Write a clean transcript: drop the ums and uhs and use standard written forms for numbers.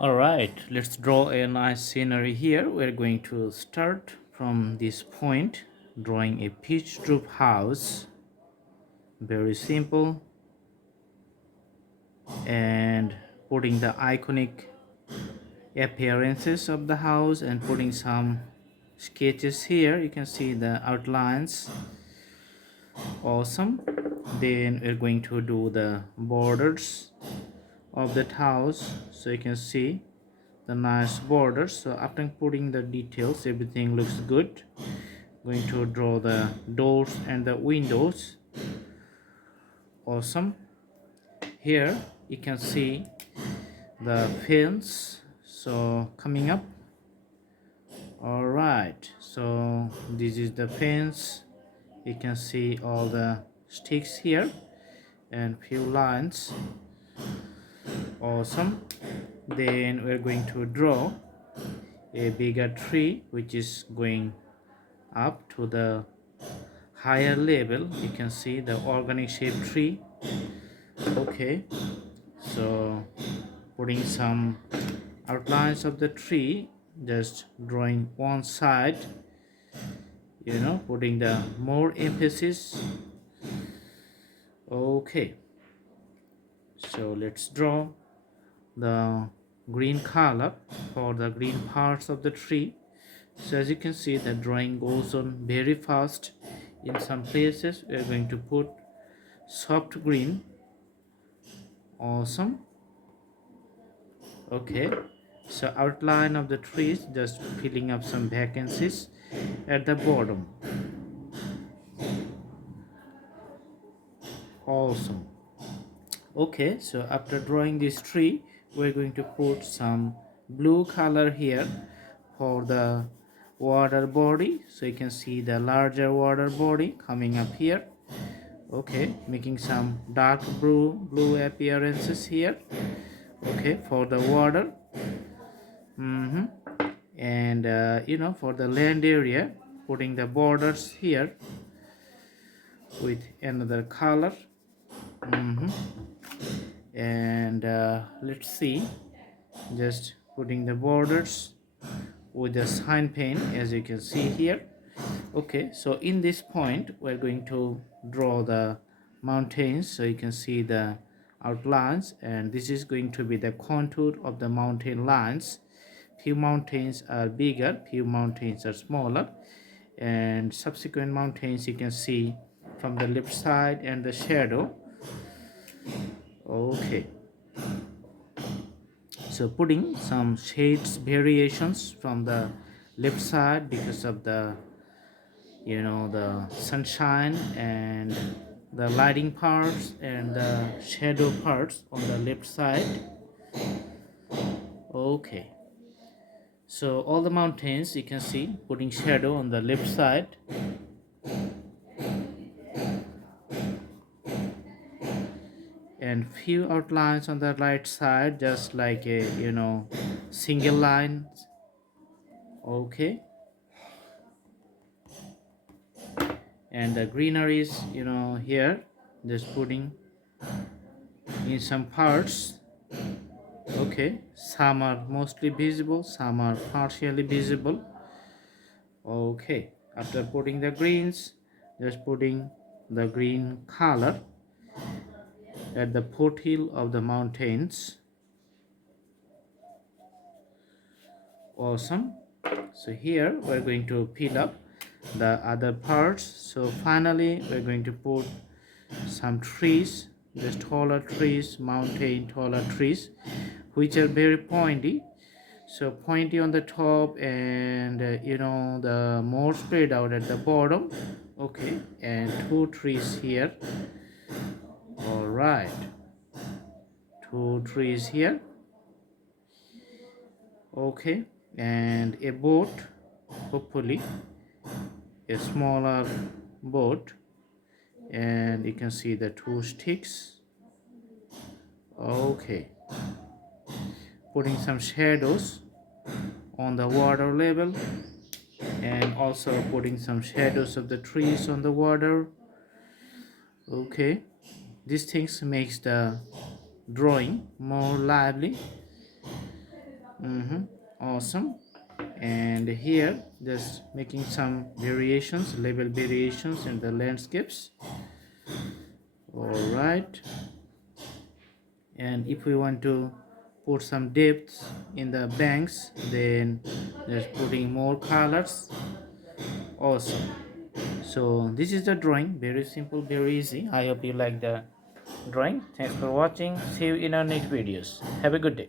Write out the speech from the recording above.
Alright, let's draw a nice scenery here. We're going to start from this point, drawing a pitch roof house. Very simple. And putting the iconic appearances of the house and putting some sketches here. You can see the outlines. Awesome. Then we're going to do the borders of that house, so you can see the nice borders. So after putting the details, everything looks good. Going to draw the doors and the windows. Awesome. Here you can see the fence, so coming up. All right, so this is the fence. You can see all the sticks here and few lines. Awesome. Then we're going to draw a bigger tree which is going up to the higher level. You can see the organic shaped tree. Okay, so putting some outlines of the tree, just drawing one side, putting the more emphasis. Okay, so let's draw the green color for the green parts of the tree. So as you can see, the drawing goes on very fast. In some places we are going to put soft green. Awesome. Okay, so outline of the trees, just filling up some vacancies at the bottom. Awesome. Okay, so after drawing this tree, we're going to put some blue color here for the water body. So you can see the larger water body coming up here. Okay, making some dark blue appearances here. Okay, for the water. And for the land area, putting the borders here with another color. And let's see, just putting the borders with the sign pen, as you can see here. Okay, so in this point we're going to draw the mountains, so you can see the outlines, and this is going to be the contour of the mountain lines. Few mountains are bigger, few mountains are smaller, and subsequent mountains you can see from the left side and the shadow. Okay, so putting some shades variations from the left side because of the the sunshine and the lighting parts and the shadow parts on the left side. Okay, so all the mountains you can see putting shadow on the left side. And few outlines on the right side, just like a single line. Okay, and the greeneries here, just putting in some parts. Okay, some are mostly visible, some are partially visible. Okay, after putting the greens, just putting the green color at the foothill of the mountains. Awesome. So here we're going to fill up the other parts. So finally we're going to put some trees, just taller trees, mountain taller trees, which are very pointy. So pointy on the top, and the more spread out at the bottom. Okay, and two trees here. All right, two trees here. Okay, and a boat, hopefully a smaller boat, and you can see the two sticks. Okay, putting some shadows on the water level, and also putting some shadows of the trees on the water. Okay, these things makes the drawing more lively. Mm-hmm. Awesome. And here just making some variations, level variations in the landscapes. All right. And if we want to put some depth in the banks, then just putting more colors. Awesome. So this is the drawing, very simple, very easy. I hope you like the drawing. Thanks for watching. See you in our next videos. Have a good day.